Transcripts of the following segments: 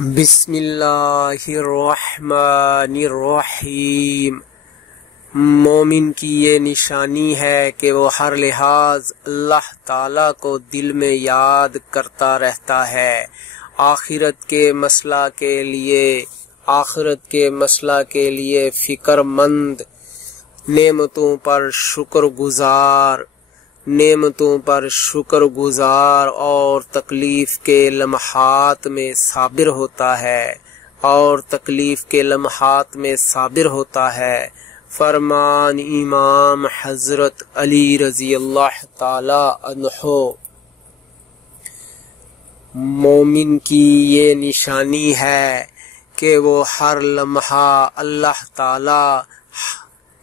بسم اللہ الرحمن الرحیم۔ مومن کی یہ نشانی ہے کہ وہ ہر لحاظ اللہ تعالی کو دل میں یاد کرتا رہتا ہے، آخرت کے مسئلہ کے لیے فکر مند، نعمتوں پر شکر گزار اور تکلیف کے لمحات میں صابر ہوتا ہے فرمان امام حضرت علی رضی اللہ تعالی عنہ۔ مومن کی یہ نشانی ہے کہ وہ ہر لمحہ اللہ تعالی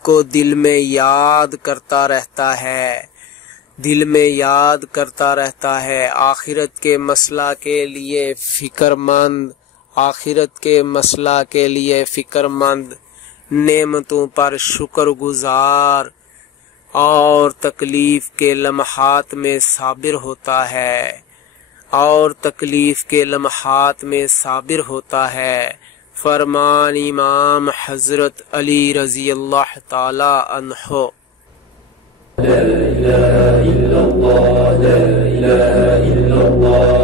کو دل میں یاد کرتا رہتا ہے، آخرت کے مسئلہ کے لیے فکر مند، نعمتوں پر شکر گزار اور تکلیف کے لمحات میں صابر ہوتا ہے فرمان امام حضرت علی رضی اللہ تعالی عنہ۔ لا إله إلا الله، لا إله إلا الله،